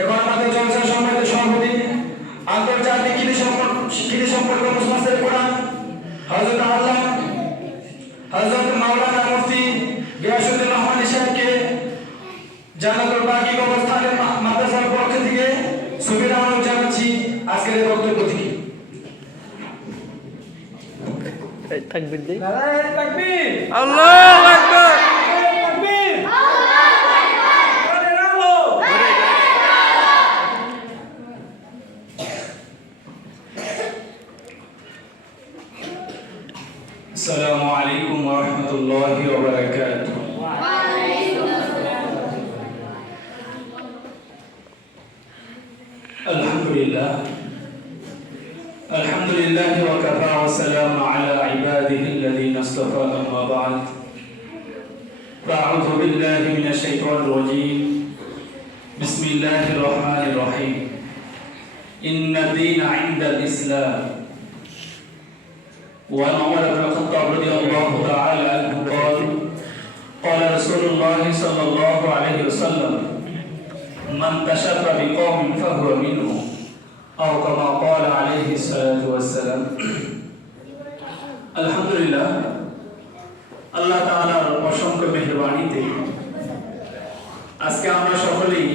এখন আমাদের জলসা সম্মানিত সভাপতি আন্তর্জাতিক কৃষি সম্পর্ক কৃষি সম্পর্ক মুসলিমের কোরআন হজরত আল্লাহ হজরত মাওলানা মুফতি গিয়াসুদ্দিন রহমান সাহেবকে জানাতুল বাকি মাদ্রাসার পক্ষ থেকে জানাচ্ছি আজকের এই বক্তব্য থেকে। থাকবেন দিই। নারায়ণ তাকবীর। আল্লাহু আকবার। الحمد لله. الحمد لله وكفى وسلام على عباده الذين اصطفى أما بعد. فأعوذ بالله من الشيطان الرجيم. بسم الله الرحمن الرحيم. إن الدين عند الإسلام. وعن عمر بن الخطاب رضي الله تعالى عنه قال قال رسول الله صلى الله عليه وسلم من تشبه بقوم فهو منهم أو كما قال عليه الصلاة والسلام الحمد لله আল্লাহ তাআলার অসংখ্য মেহেরবানিতে আজকে আমরা সকলেই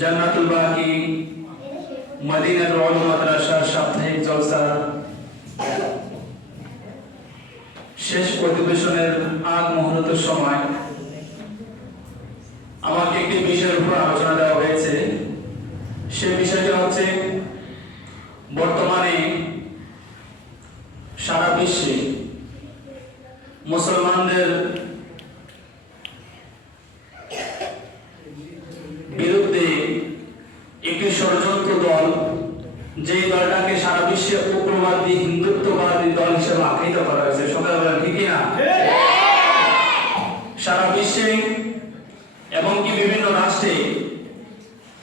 জান্নাতুল বাকি মদিনার রল মাদ্রাসার সাপ্তাহিক জলসার শেষ অধিবেশনের আগ মুহূর্তের সময় আমাকে একটি বিষয়ের উপর আলোচনা দেওয়া হয়েছে। সে বিষয়টি হচ্ছে বর্তমানে সারা বিশ্বে মুসলমানদের বিরুদ্ধে একটি ষড়যন্ত্র দল যে দলটাকে সারা বিশ্বে উগ্রবাদী হিন্দুত্ববাদী দল হিসেবে আখ্যায়িত করা হয়েছে সকালবেলা ঠিকই না সারা বিশ্বে এবং কি বিভিন্ন রাষ্ট্রে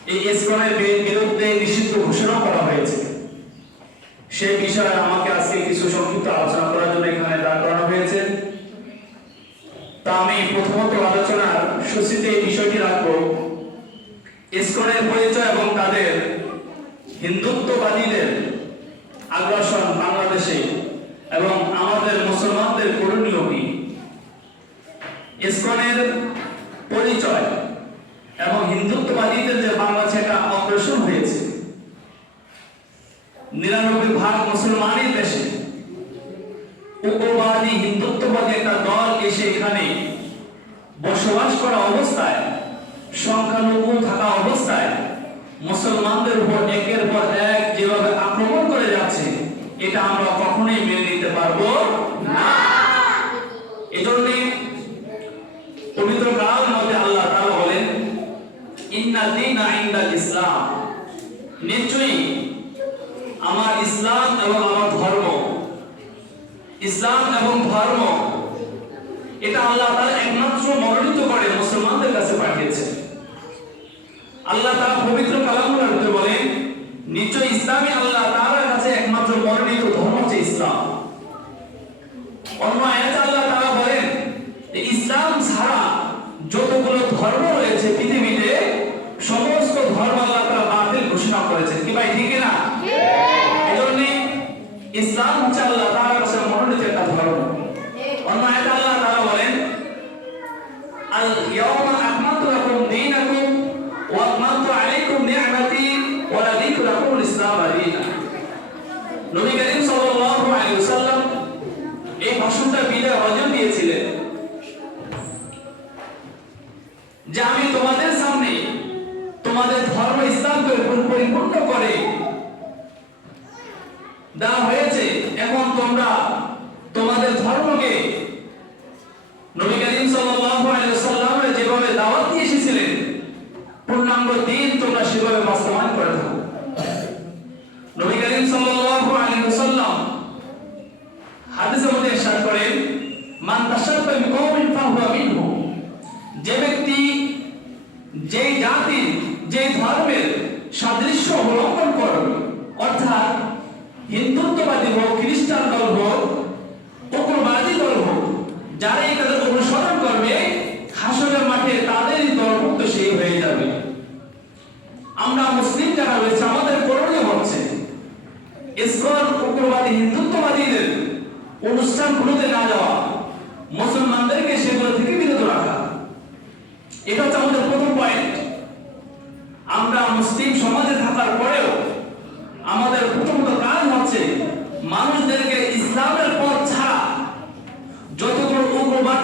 এই ইসকনের বি- বিরুদ্ধে নিষিদ্ধ ঘোষণা করা হয়েছে সেই বিষয়ে আমাকে আজকে কিছু সংক্ষিপ্ত আলোচনা করার জন্য এখানে দাঁড় করানো হয়েছে তা আমি প্রথমত আলোচনার সূচিতে এই বিষয়টি রাখব ইসকনের পরিচয় এবং তাদের হিন্দুত্ববাদীদের আগ্রাসন বাংলাদেশে এবং আমাদের মুসলমানদের করণীয় কি? ইসকনের পরিচয় এবং হিন্দুত্ববাদীদের যে বাংলাদেশে একটা অগ্রসর হয়েছে। নিরানব্বই ভাগ মুসলমানের দেশে উগ্রবাদী, হিন্দুত্ববাদী একটা দল এসে এখানে বসবাস করা অবস্থায়, সংখ্যালঘু থাকা অবস্থায় মুসলমানদের উপর একের পর এক যেভাবে আক্রমণ করে যাচ্ছে, এটা আমরা কখনোই মেনে নিতে পারব না। এজন্য পবিত্র কালের মধ্যে আল্লাহ বলেন, ইন্না ইসলাম। নিশ্চয়ই আমার ইসলাম এবং আমার ধর্ম, ইসলাম এবং ধর্ম, এটা আল্লাহ তাআলা একমাত্র মনোনীত করে মুসলমানদের কাছে পাঠিয়েছে। আল্লাহ তাআলা পবিত্র ইসলামই আল্লাহ তাআলার কাছে একমাত্র মনোনীত ধর্ম হচ্ছে ইসলাম। অন্য আয়াতে আল্লাহ তাআলা বলেন যে ইসলাম ছাড়া যতগুলো ধর্ম রয়েছে পৃথিবীতে সমস্ত ধর্ম আল্লাহ তাআলা বাতিল ঘোষণা করেছেন। কি ভাই ঠিক না? এজন্য ইসলাম হচ্ছে আল্লাহ তাশাব্বা বিকওমিন ফাহুয়া যে ব্যক্তি যে জাতির যে ধর্মের সাদৃশ্য অবলম্বন করবে, অর্থাৎ হিন্দুত্ববাদী হোক, খ্রিস্টান দল হোক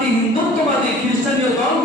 হিন্দুত্ববাদী খ্রিস্টানীয় দল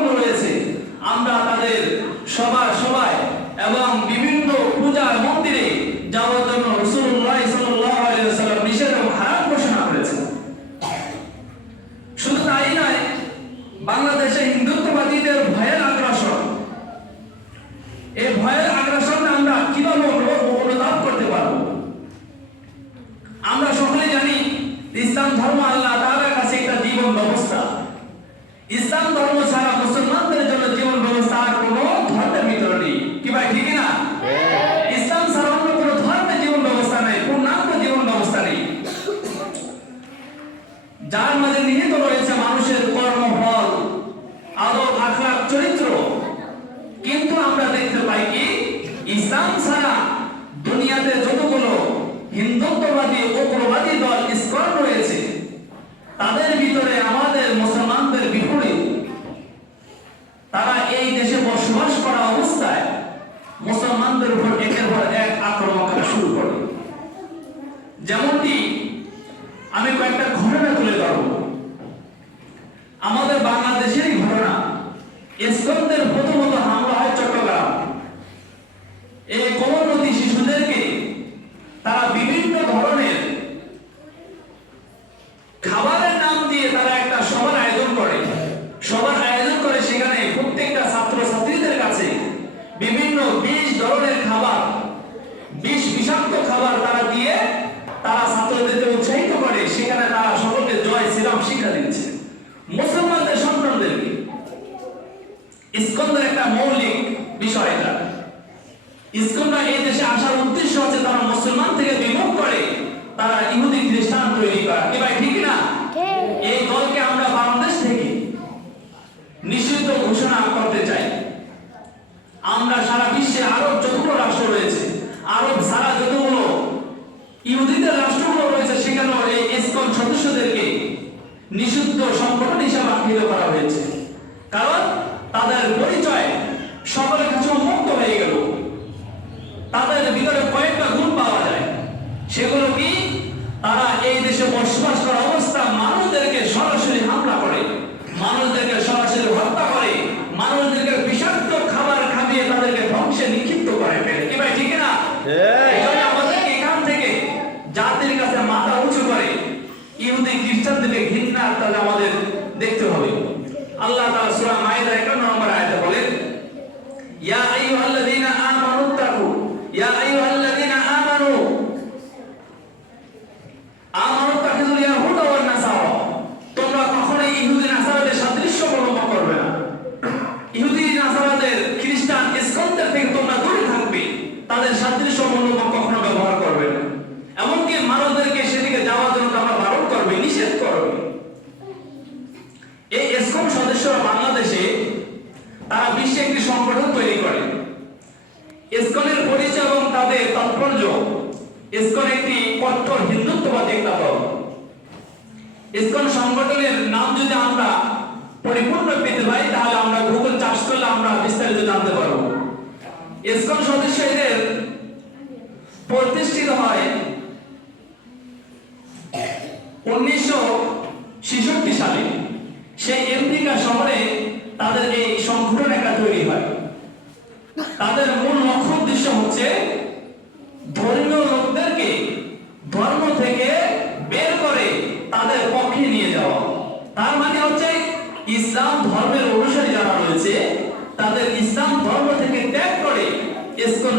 সেখানে প্রত্যেকটা ছাত্র ছাত্রীদের কাছে বিভিন্ন বিশ ধরনের খাবার বিশ বিষাক্ত খাবার তারা দিয়ে তারা ছাত্রদেরকে উৎসাহিত করে। সেখানে তারা সকলকে জয়, শ্রীরাম শিক্ষা দিচ্ছে। মুসলমানদের সন্তানদেরকে ইস্কন্দর একটা মৌলিক বিষয় এটা। ইস্কন্দর এই দেশে আসার উদ্দেশ্য হচ্ছে তারা মুসলমান থেকে বিমুখ করে তারা ইহুদি খ্রিস্টান তৈরি করা। এবার ঠিক না? ঘোষিত ঘোষণা করতে চাই। আমরা সারা বিশ্বে আরব যতগুলো রাষ্ট্র রয়েছে, আরব সারা যতগুলো ইহুদিদের রাষ্ট্রগুলো রয়েছে, সেখানেও এই ইসকন সদস্যদেরকে নিষিদ্ধ সংগঠন হিসাবে আখ্যিত করা হয়েছে। কারণ তাদের পরিচয় সকলের কাছে উন্মুক্ত হয়ে গেল। তাদের ভিতরে কয়েকটা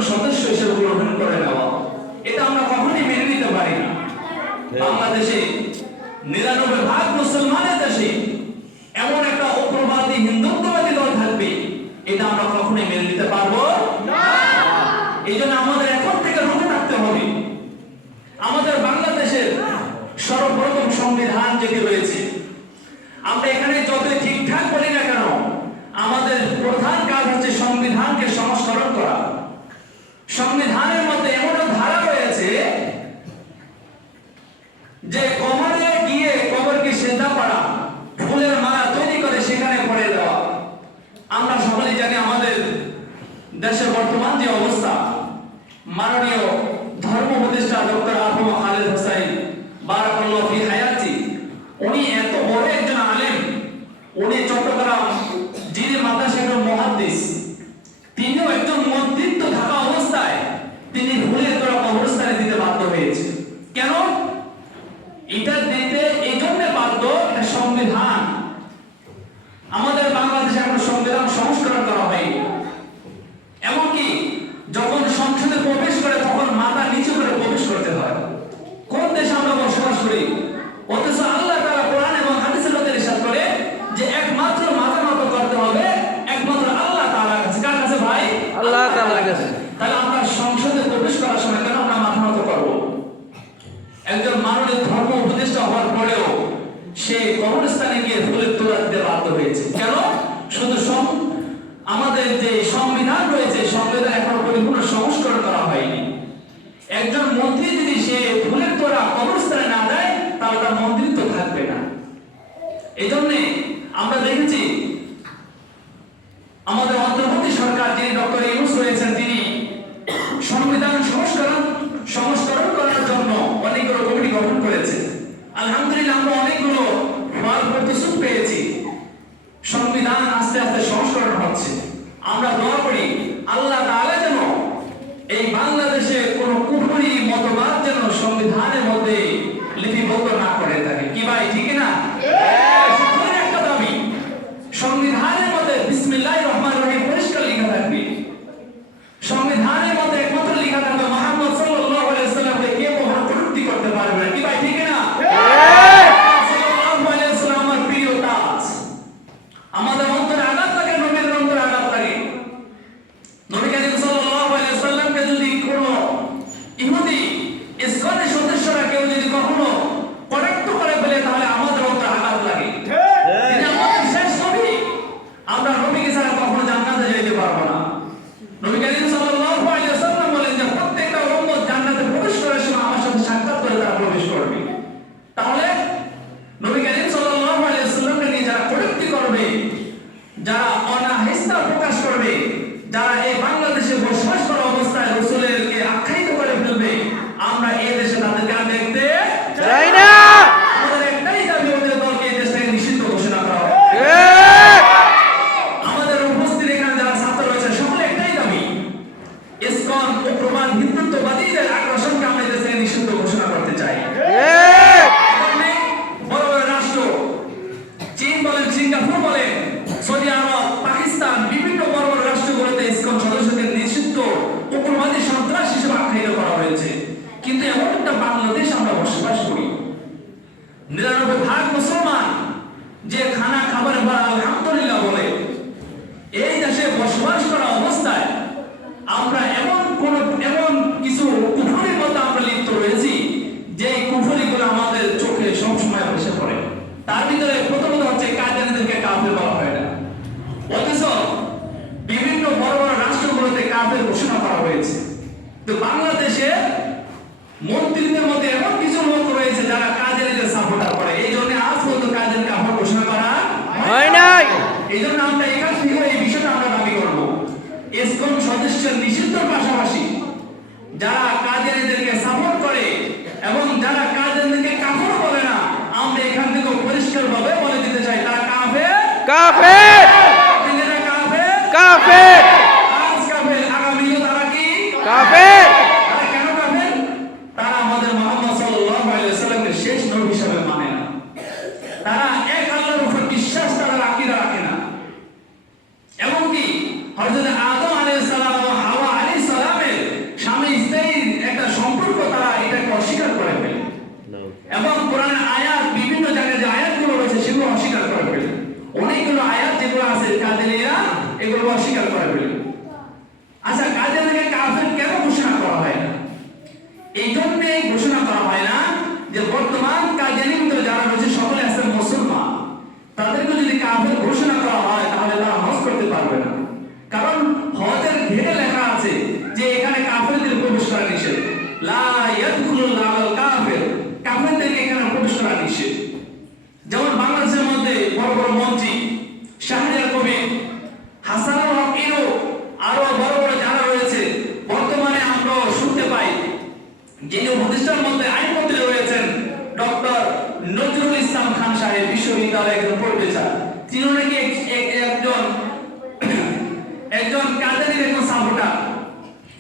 সদস্য হিসেবে গ্রহণ করে নেওয়া। এটা আমরা কখনই মেনে নিতে পারি না। হ্যাঁ। বাংলাদেশে নিরানব্বই ভাগ মুসলমানের দেশে আলহামদুলিল্লাহ, আমরা অনেকগুলো ফল প্রতিশোধ পেয়েছি। সংবিধান আস্তে আস্তে সংস্করণ হচ্ছে। আমরা দোয়া করি, আল্লাহ তাআলা যেন এই বাংলাদেশে কোন কুফরি মতবাদ যেন সংবিধানের মধ্যে লিপিবদ্ধ না করে থাকে। কি ভাই, ঠিক না কাপুর বলেন সৌদি আরব, পাকিস্তান বিভিন্ন বড় বড় রাষ্ট্রগুলোতে ইসকন সদস্যদের নিষিদ্ধ উগ্রবাদী সন্ত্রাস হিসেবে আখ্যায়িত করা হয়েছে। কিন্তু এমন একটা বাংলাদেশ আমরা বসবাস করি। নিরানব্বই ভাগ মুসলমান যে খানা খাবার আলহামদুলিল্লাহ বলে, এই দেশে বসবাস করা অবস্থায় এই জন্য আমরা এখান থেকে এই বিষয়টা আমরা দাবি করব। এসকম সদস্যের নিষিদ্ধর পাশাপাশি যারা কাদেরদেরকে সাপোর্ট করে এবং যারা কাদেরদেরকে কাপড় বলে না আমরা এখান থেকে পরিষ্কার ভাবে বলে দিতে চাই তারা কাফের? কাফের? কাফের! এগুলো অস্বীকার করে ফেলি আচ্ছা কাজে থেকে কাফের কেন ঘোষণা করা হয় না? এই জন্যে ঘোষণা করা হয় না যে বর্তমান কাজে নিমিত্ত যারা রয়েছে, সকলে আছে মুসলমান। তাদেরকে যদি কাফের ঘোষণা করা হয়, তাহলে তারা হজ করতে পারবে না। কারণ হজের ঘেরে লেখা আছে যে এখানে কাফেরদের প্রবেশ করা নিষেধ। লা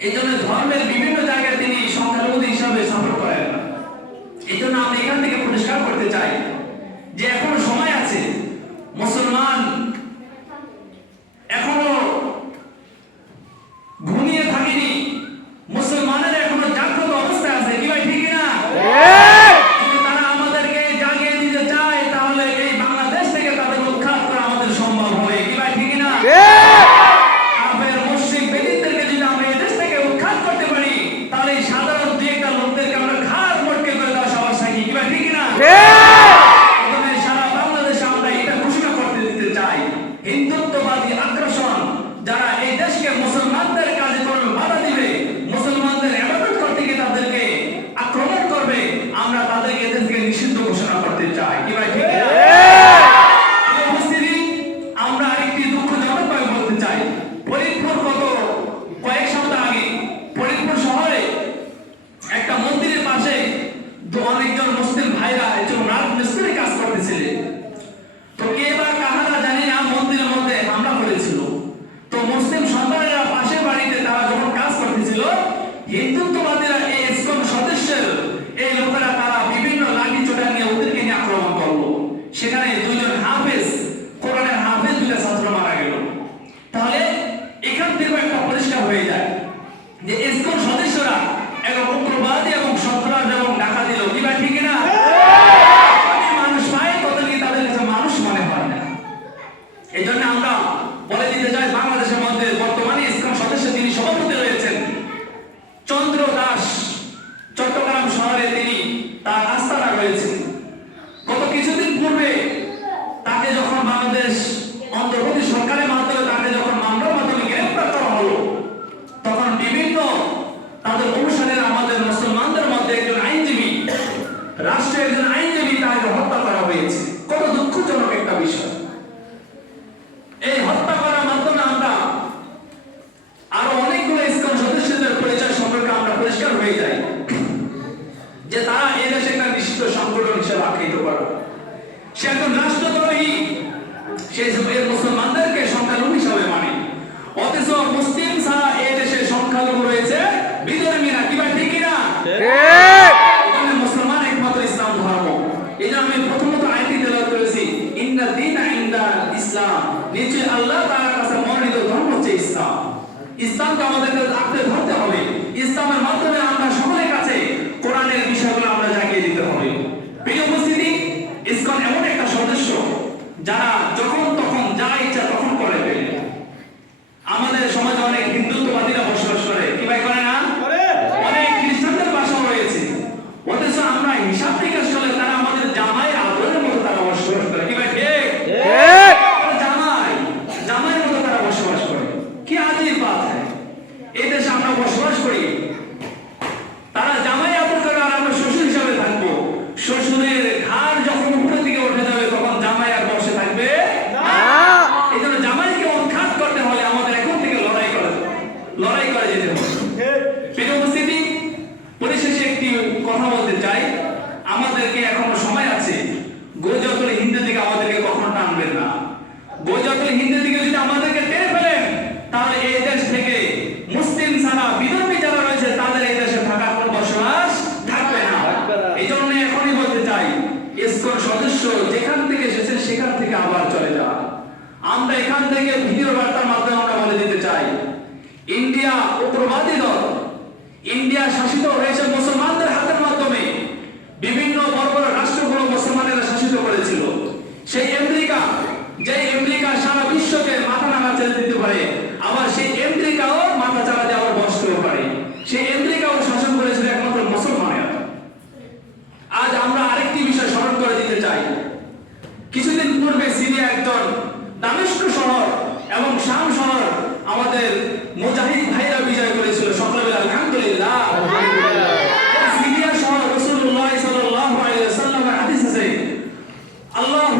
এই জন্য ধর্মের বিভিন্ন জায়গায় তিনি সংখ্যালঘুদের হিসাবে সফর করেন। igreja, amanhã কোন সদস্য যেখান থেকে এসেছেন সেখান থেকে আবার চলে যাওয়া। আমরা এখান থেকে ভিডিও বার্তার মাধ্যমে আমরা বলে দিতে চাই, ইন্ডিয়া উগ্রবাদী দল, ইন্ডিয়া শাসিত হয়েছে মুসলমানদের হাতের মাধ্যমে। বিভিন্ন বর্বর রাষ্ট্রগুলো মুসলমানেরা শাসিত করেছিল। সেই আমেরিকা যে আমেরিকা সারা বিশ্বকে মাথা নাড়া ছেড়ে দিতে পারে, আবার সেই আমেরিকাও মাথা চালা দেওয়া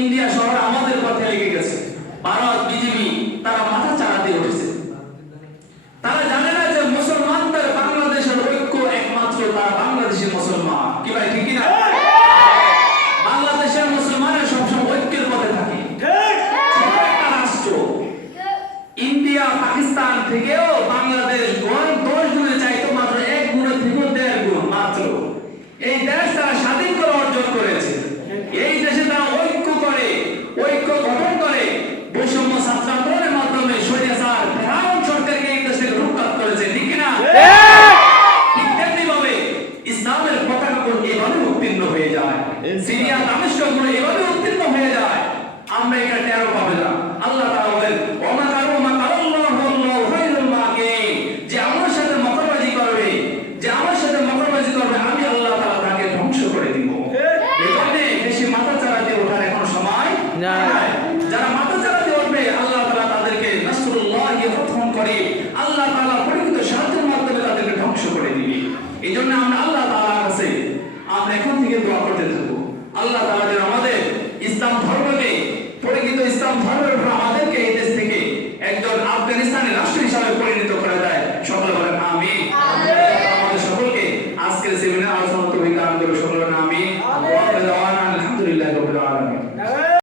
ইন্ডিয়া শহর আমাদের পথে লেগে গেছে। ভারত বিজেপি তারা মাথা চাড়া